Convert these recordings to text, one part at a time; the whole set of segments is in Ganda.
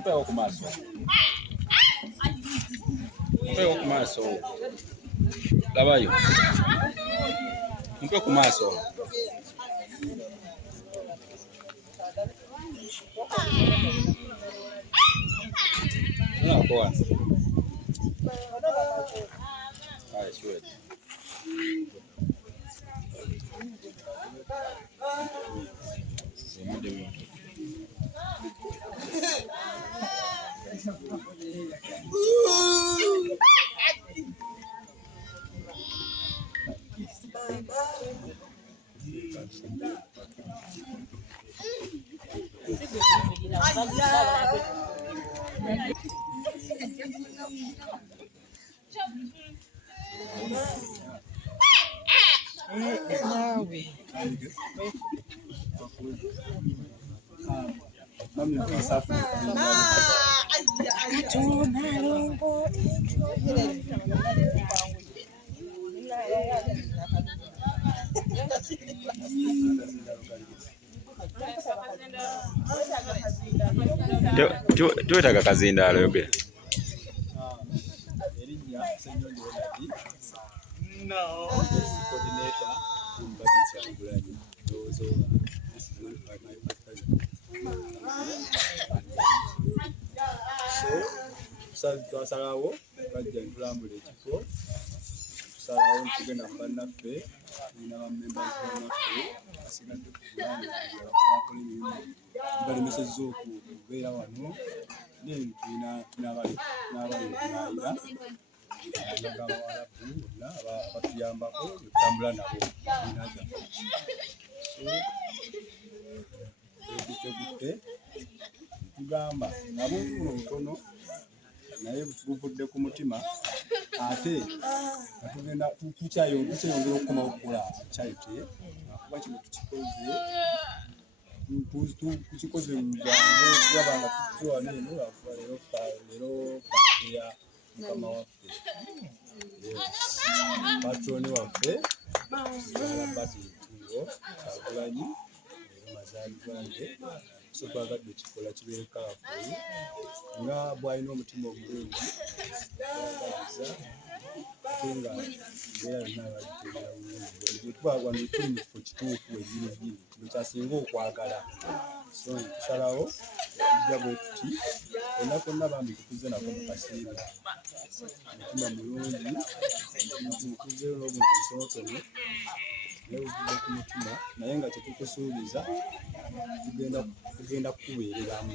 Mpeo ku maaso. Mpeo ku maaso. Labayo. Mpeo ku maaso. No, go on. Alright, sure. Tuwetaga kazindaalo yobe. No. Coordinator in Barbie. So twasalawo bajja ntulambula ekifo tusalawo ntugenda mubannaffe tulina bammemba bannaffe basigadde kubakola balemesezza okubeera wano naye tulina n'abalinaayira abawalabu bonna abatuyambako netutambula nabo tulina gyaffe gutte tugamba nabo ntono naye buvudde ku mutima ate tugenda tukyayongera okukomawo okukola charity kuba kino tukikoze tulaba nga tutuwana eno leero ya mukama waffe patroni waffe alabati ntungo Kyagulanyi mazaalibwa ge so twagadde ekikola kibeere kaafuyi nga bw'alina omutima omulungi twagaliza ate nga mbeera yonna abagitegeera bulungi twagwa netumufu kituufu ebyinegyini kino kyasinga okwagala so tusalawo tujja bwe tuti konna konna bambi tukuze nako mu kaseera omutima mulungi tukuzeewo n'obuntu butonotono nebuvuga ku mutima naye nga tetukusuubiza tugenda kukubeereramu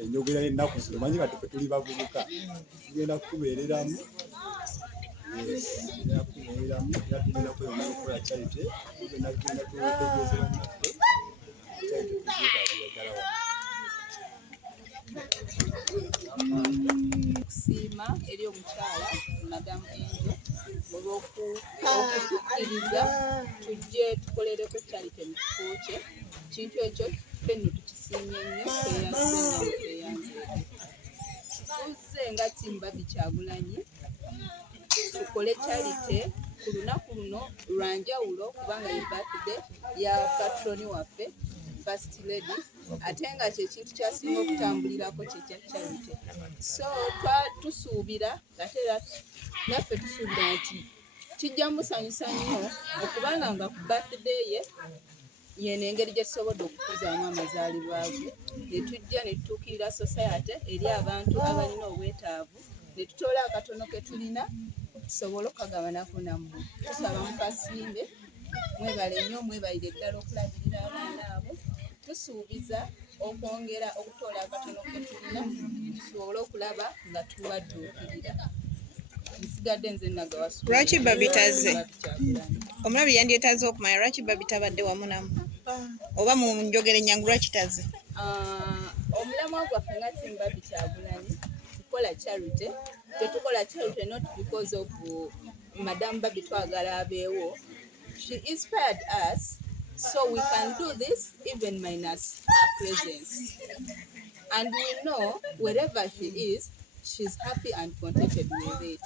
enjogera y'ennaku zino manyi nga tuli bavubuka tugenda kukubeereramu era tugenda kweyongera okukola charity tugenda twetegeeza bannaffe charity tuzeetaagira ddala kusiima eri omukyala madamu Enjo olw'okukkiriza tujje tukolereko charity mu kifo kye. Kintu ekyo ffenno tukisiimye nnyo, tweyanze tuzze nga ttiimu Barbie Kyagulanyi tukole charity ku lunaku luno lwanjawulo kubanga ye birthday ya patroni waffe First Lady, ate nga kyekintu kyasinga okutambulirako kyekya charity. So tusuubira ate era naffe tusuubira nti kijja musanyusa nnyo okubanga nga ku birthday ye yeno engeri gye tusobodde okukuzaamu amazaalibwa ge ne tujja ne tutuukirira society eri abantu abalina obwetaavu ne tutoola akatono ke tulina tusobole okukagabanako nammwe. Tusaba mukasimbe mwebale nnyo, mwebalire ddala okulabirira abaana abo. Tusuubiza okwongera okutoola akatono ke tulina tusobole okulaba nga tubadduukirira. Nsigadde nze nagawasu. Lwaki Barbie taze? Omulabi yandyetaze okumanya lwaki Barbie tabadde wamu nammwe oba mu njogera ennyangu lwaki taze? Omulamwa gwaffe nga ttiimu Barbie Kyagulanyi tukola charity. Tetukola charity not because of Madam Barbie twagala abeewo. She inspired us so we can do this even minus her presence. And we know wherever she is, she's happy and contented with it.